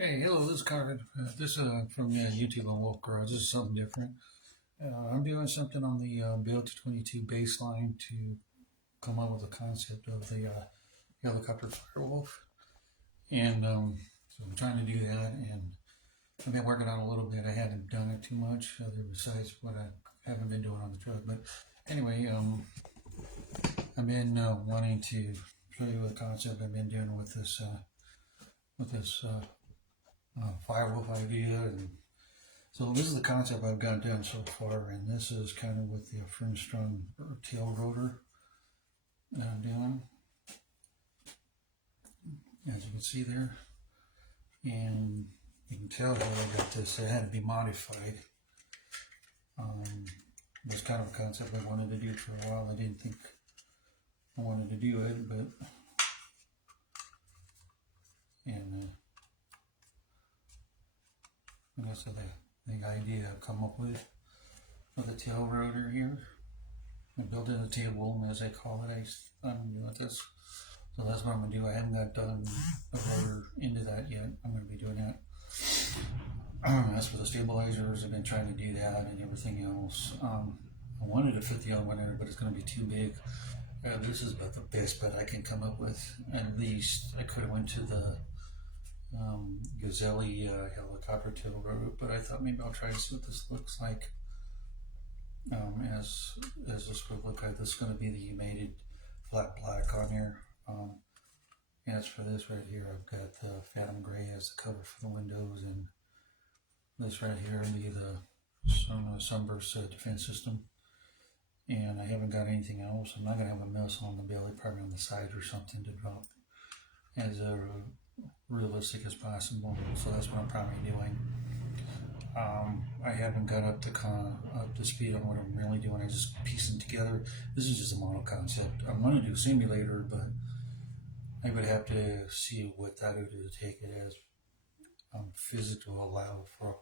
Hey, hello, this is Carter. This is from YouTube on Wolf Garage. This is something different. I'm doing something on the Build to 22 baseline to come up with a concept of the helicopter Firewolf. And so I'm trying to do that, and I've been working on it a little bit. I hadn't done it too much, other besides what I haven't been doing on the truck. But anyway, I've been wanting to show you a concept I've been doing with this Firewolf idea. And so this is the concept I've got done so far, and this is kind of with the Fernstrong tail rotor that I'm doing, as you can see there. And you can tell how I got this. It had to be modified. It was kind of a concept I wanted to do for a while. I didn't think I wanted to do it, but that's the idea I've come up with the tail rotor here. I built in a table, as I call it. I'm doing this. So that's what I'm going to do. I haven't got done the rotor into that yet. I'm going to be doing that. As for the stabilizers, I've been trying to do that and everything else. I wanted to fit the other one in, but it's going to be too big. This is about the best bet I can come up with. At least I could have went to the Gazelle helicopter tail rotor, but I thought maybe I'll try to see what this looks like. As this would look like. This is going to be the mated flat black on here. As for this right here, I've got the Phantom Gray as the cover for the windows, and this right here will be the sunburst defense system. And I haven't got anything else. I'm not going to have a mess on the belly, probably on the side or something, to drop as realistic as possible. So that's what I'm probably doing. I haven't got up to speed on what I'm really doing. I just piecing together. This is just a model concept. I want to do a simulator, but I would have to see what that would do to take it as physics will allow for a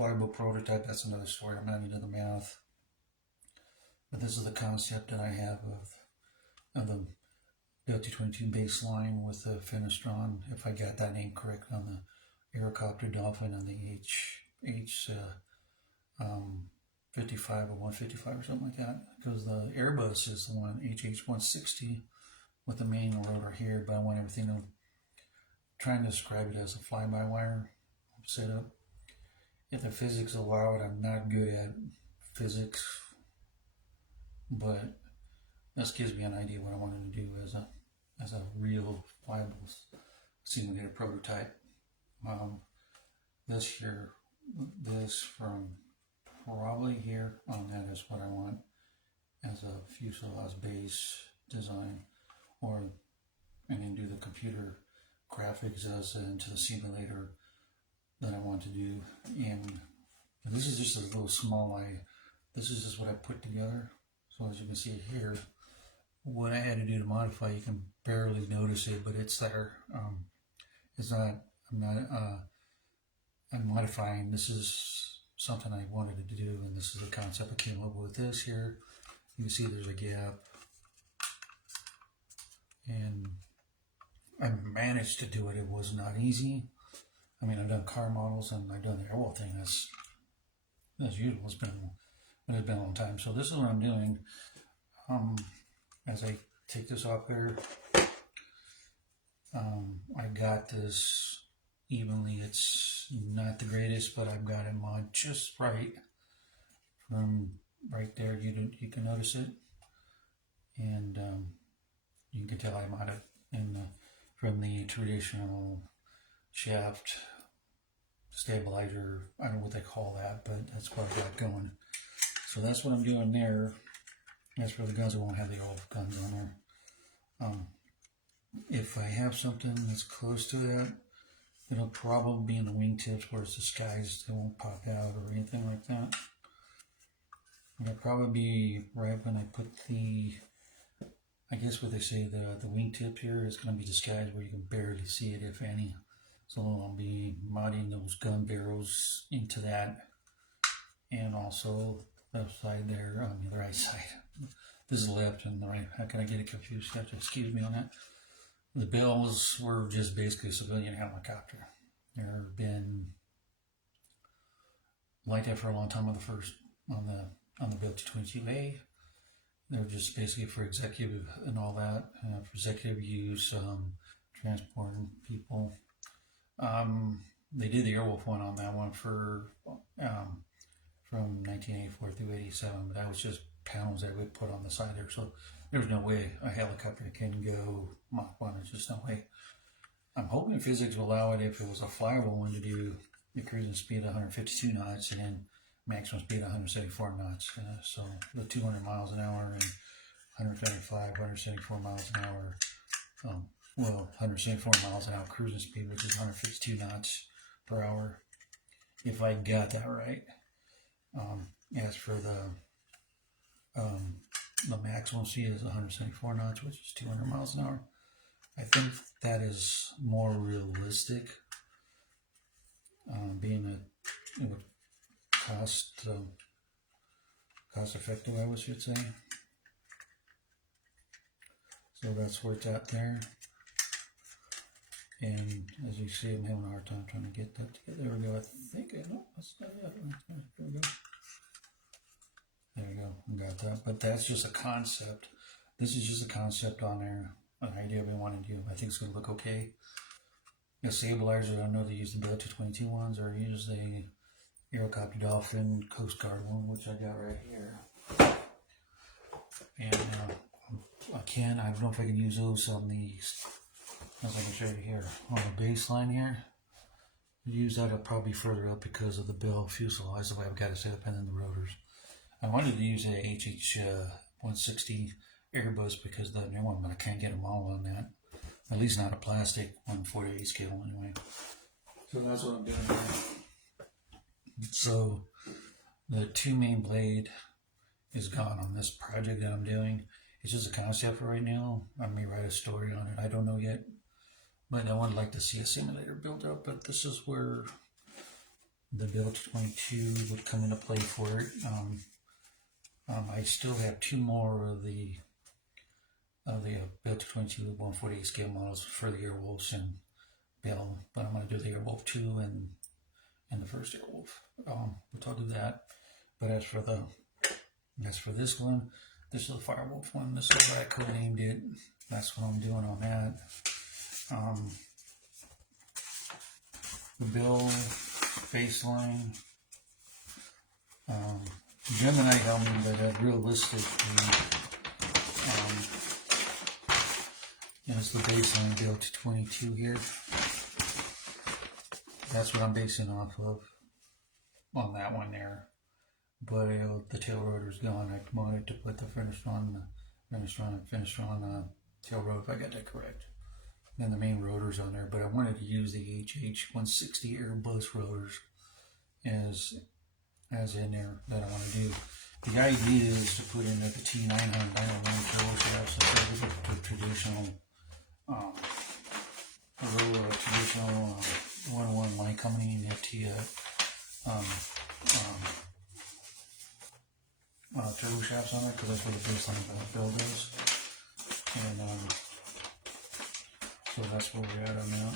flyable prototype. That's another story. I'm not into the math, but this is the concept that I have of the L222 baseline with the Fernstrong, if I got that name correct, on the Aerocopter Dolphin and the H55 or 155 or something like that, because the Airbus is the one HH160 with the main rotor here, but I want everything to trying to describe it as a fly-by-wire setup. If the physics allow it, I'm not good at physics, but this gives me an idea what I wanted to do as a real flyable simulator prototype. This from probably here on that is what I want as a fuselage base design, and then do the computer graphics as into the simulator that I want to do. And this is just a little small this is just what I put together. So as you can see here, what I had to do to modify, you can barely notice it, but it's there. I'm modifying. This is something I wanted to do, and this is the concept I came up with. This here, you can see there's a gap, and I managed to do it. It was not easy. I mean, I've done car models and I've done the airwall thing as usual. It's been a long time. So this is what I'm doing. As I take this off there, I got this evenly. It's not the greatest, but I've got it mod just right. From right there, you can notice it, and you can tell I mod it from the traditional shaft stabilizer. I don't know what they call that, but that's what I've got going. So that's what I'm doing there. As for the guns, I won't have the old guns on there. If I have something that's close to that, it'll probably be in the wingtips where it's disguised. It won't pop out or anything like that. It'll probably be right when I put I guess what they say, the wingtip here is going to be disguised where you can barely see it, if any. So I'll be modding those gun barrels into that, and also left side there on the right side. This is left and the right. How can I get it confused? You have to excuse me on that. The bells were just basically a civilian helicopter. There have been like that for a long time on the first on the build 22A. They're just basically for executive and all that, for executive use, transporting people. They did the Airwolf one on that one for from 1984 through 87, but that was just panels that we put on the side there. So there's no way a helicopter can go Mach 1. There's just no way. I'm hoping physics will allow it if it was a flyable one to do the cruising speed of 152 knots and then maximum speed 174 knots. So the 200 miles an hour and 175, 174 miles an hour. 174 miles an hour cruising speed, which is 152 knots per hour. If I got that right. As for the maximum speed is 174 knots, which is 200 miles an hour. I think that is more realistic, being it would cost effective, I should say. So that's where it's at there. And as you see, I'm having a hard time trying to get that together. There we go. I think no, that's not it. There we go. There we go. We got that. But that's just a concept. This is just a concept on there. An idea we want to do. I think it's going to look okay. The stabilizers, I don't know, they use the BL-222 ones or use the Aerocopter Dolphin Coast Guard one, which I got right here. And I don't know if I can use those on these. As I can show you here on the baseline here. Use that probably further up because of the bill fuselage, the way I've got it set up, and then the rotors. I wanted to use a HH160 Airbus because of the new one, but I can't get them all on that. At least not a plastic 148 scale anyway. So that's what I'm doing here. So the 2 main blade is gone on this project that I'm doing. It's just a concept for right now. I may write a story on it. I don't know yet. But I would like to see a simulator build up. But this is where the build 22 would come into play for it. I still have 2 more of the build 22 148 scale models for the Airwolves and Bell, but I'm going to do the Airwolf 2 and the first Airwolf. We'll talk about that. But as for this one, this is the Firewolf one. This is what I codenamed it. That's what I'm doing on that. The Bill baseline. Gemini helped me, but realistically, it's the baseline build to 22 here. That's what I'm basing off of on that one there. But the tail rotor's gone. I wanted to put the finished on tail rotor, if I got that correct. And the main rotor's on there, but I wanted to use the HH160 Airbus rotors as in there that I want to do. The idea is to put in the T900 901 turbo shafts instead of the traditional traditional 101 line company and FT turbo shafts on it, because that's where the baseline build is. And so that's where we're at on that.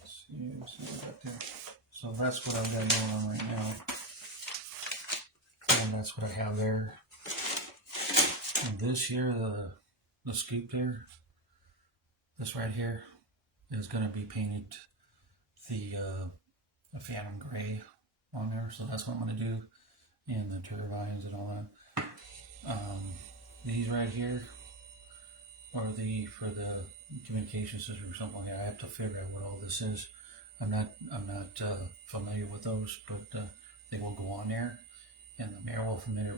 Let's see what I got there. So that's what I've got going on right now. And that's what I have there. And this here, the scoop there, this right here, is going to be painted the Phantom Gray on there. So that's what I'm going to do. And the turbines and all that. These right here are for the communication system or something like that. I have to figure out what all this is. I'm not familiar with those, but they will go on there. And the Airwolf emitter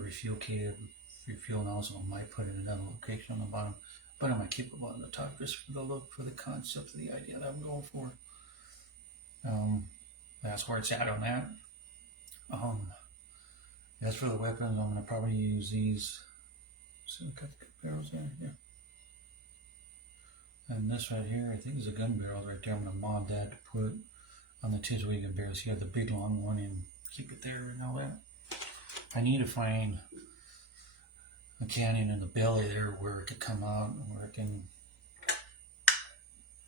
refuel nozzle I might put in another location on the bottom, but I'm gonna keep it on the top just for the look, for the concept, for the idea that I'm going for. That's where it's at on that. As for the weapons, I'm gonna probably use these. So got the barrels there, yeah. And this right here, I think is a gun barrel right there. I'm gonna mod that to put on the Tiswigan barrels. You have the big long one and keep it there and all that. I need to find a cannon in the belly there where it could come out and where it can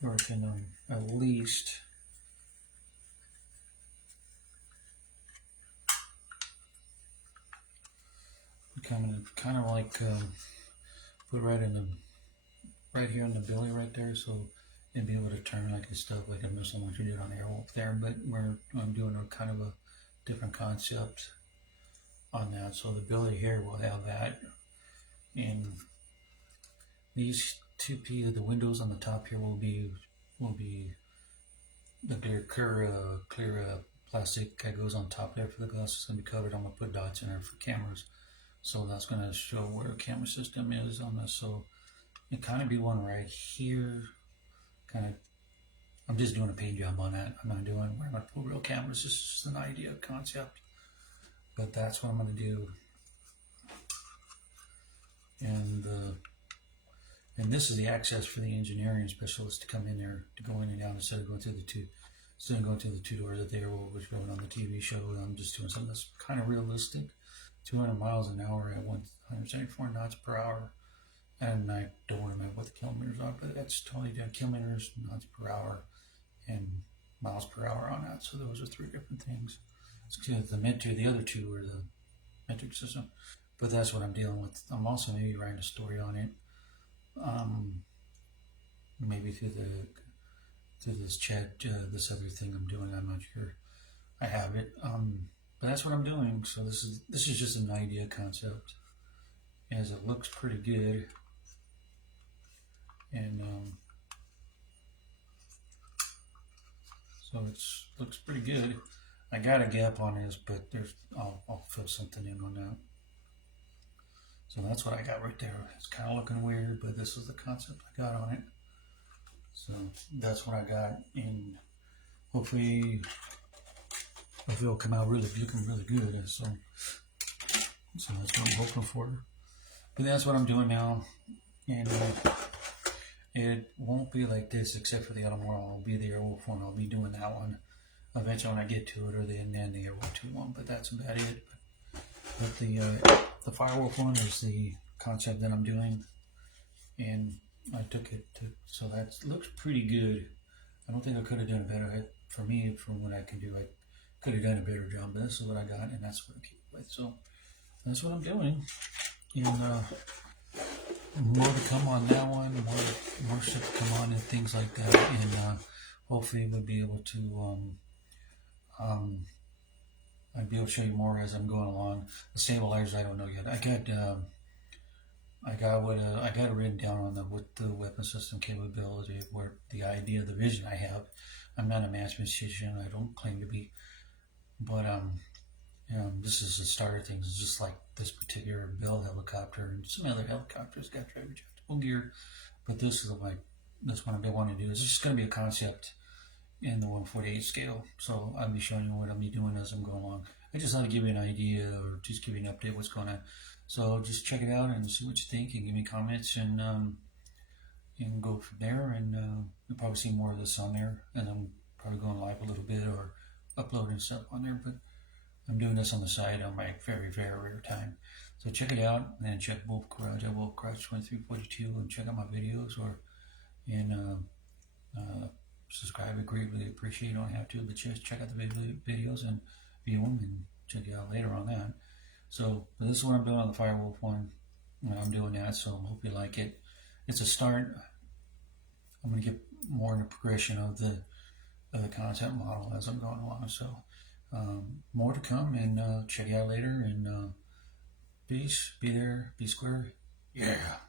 working on at least becoming kind of like put right here in the belly right there, so and be able to turn like and stuff like a missile launcher did on Airwolf there. But I'm doing a kind of a different concept on that. So the belly here will have that, and these two pieces, the windows on the top here will be the clear plastic that goes on top there for the glass. It's gonna be covered. I'm gonna put dots in there for cameras, so that's gonna show where the camera system is on this. So it kind of be one right here. Kind of, I'm just doing a paint job on that. I'm not doing where I'm gonna put real cameras. This is just an idea concept, but that's what I'm gonna do. And this is the access for the engineering specialist to come in there, to go in and out instead of going through the two doors that they were showing on the TV show. I'm just doing something that's kind of realistic. 200 miles an hour at 174 knots per hour. And I don't remember what the kilometers are, but that's totally different. Kilometers, knots per hour, and miles per hour on that. So those are three different things. The other two are the metric system. But that's what I'm dealing with. I'm also maybe writing a story on it. Maybe through this chat, this other thing I'm doing. I'm not sure. I have it. But that's what I'm doing. So this is just an idea concept, as it looks pretty good. And so it looks pretty good. I got a gap on this, but I'll fill something in on that. So that's what I got right there. It's kind of looking weird, but this is the concept I got on it. So that's what I got, and hopefully it'll come out looking really good. So that's what I'm hoping for. But that's what I'm doing now, and it won't be like this except for the other one. I'll be the Airwolf one. I'll be doing that one eventually when I get to it, or the Airwolf 2 one. But that's about it. But the Firewolf one is the concept that I'm doing, and I took it to, so that looks pretty good. I don't think I could have done it better. For me, from what I can do, I could have done a better job, but this is what I got, and that's what I keep with. So that's what I'm doing, and more to come on that one, more stuff to come on and things like that, and hopefully we'll be able to I'll be able to show you more as I'm going along. The stabilizers, I don't know yet. I got it written down on with the weapon system capability, where the idea, the vision I have. I'm not a mathematician. I don't claim to be, but this is the start of things. It's just like this particular Bell helicopter and some other helicopters got retractable gear, but this is that's what I want to do. It's just going to be a concept in the 1/48 scale. So I'll be showing you what I'll be doing as I'm going along. I just want to give you an idea, or just give you an update what's going on. So just check it out and see what you think, and give me comments, and go from there. And you'll probably see more of this on there, and I'm probably going live a little bit or uploading stuff on there. But I'm doing this on the side on my very, very rare time. So check it out, and then check Wolf Garage at Wolf Garage 2342, and check out my videos, and subscribe. I greatly appreciate. You don't have to, but just check out the videos and view them, and check it out later on that. So this is what I'm doing on the Firewolf one. I'm doing that, so I hope you like it. It's a start. I'm going to get more in the progression of the content model as I'm going along. So more to come, and check it out later. And peace. Be there. Be square. Yeah.